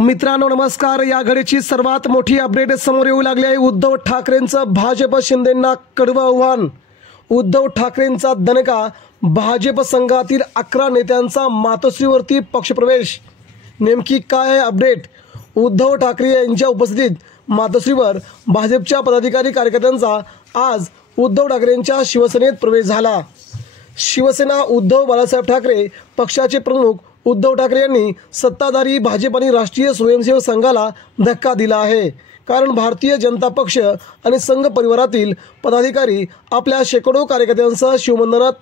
मित्रांनो नमस्कार। या घडीची सर्वात मोठी अपडेट समोर येऊ लागली आहे। उद्धव ठाकरेंचं भाजप शिंदेंना कडवं आव्हान। उद्धव ठाकरेंचा दणका, भाजप संघातील 11 नेत्यांचा मातोश्रीवरती पक्षप्रवेश। नेमकी काय आहे अपडेट? उद्धव ठाकरे यांच्या उपस्थितीत मातोश्रीवर भाजपच्या पदाधिकारी कार्यकर्त्यांचा आज उद्धव ठाकरेंच्या शिवसेनेत प्रवेश झाला। शिवसेना उद्धव बाळासाहेब ठाकरे पक्षाचे प्रमुख उद्धव ठाकरे यांनी सत्ताधारी भाजप आणि राष्ट्रीय स्वयंसेवक संघाला धक्का दिला आहे। कारण भारतीय जनता पक्ष आणि संघ परिवारातील पदाधिकारी आपल्या शेकडो कार्यकर्त्यांसह शिवबंधनात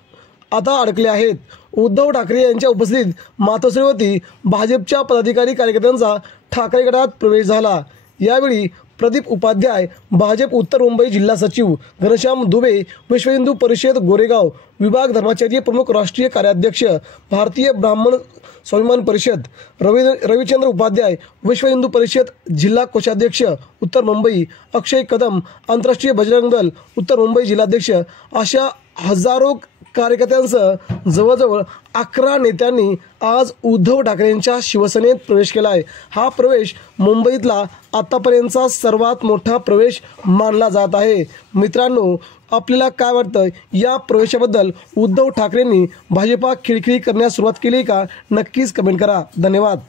आता अडकले आहेत। उद्धव ठाकरे यांच्या उपस्थितीत मातोश्रीवरती भाजपच्या पदाधिकारी कार्यकर्त्यांचा ठाकरे गटात प्रवेश झाला। यावेळी प्रदीप उपाध्याय, भाजप उत्तर मुंबई जिल्हा सचिव, घनश्याम दुबे, विश्व हिंदू परिषद गोरेगाव विभाग धर्माचार्य प्रमुख राष्ट्रीय कार्याध्यक्ष, भारतीय ब्राह्मण स्वाभिमान परिषद, रविचंद्र उपाध्याय, विश्व हिंदू परिषद जिल्हा कोषाध्यक्ष उत्तर मुंबई, अक्षय कदम, आंतरराष्ट्रीय बजरंग दल उत्तर मुंबई जिल्हाध्यक्ष अशा हजारो कार्यकर्त्यांसह जवळजवळ 11 नेत्यांनी आज उद्धव ठाकरेंच्या शिवसेनेत प्रवेश केला आहे। हा प्रवेश मुंबईतला आतापर्यंतचा सर्वात मोठा प्रवेश मानला जात आहे। मित्रांनो, आपल्याला काय वाटतं या प्रवेशाबद्दल? उद्धव ठाकरेंनी भाजपा खिळखिळी करण्यास सुरुवात केली का? नक्कीच कमेंट करा। धन्यवाद।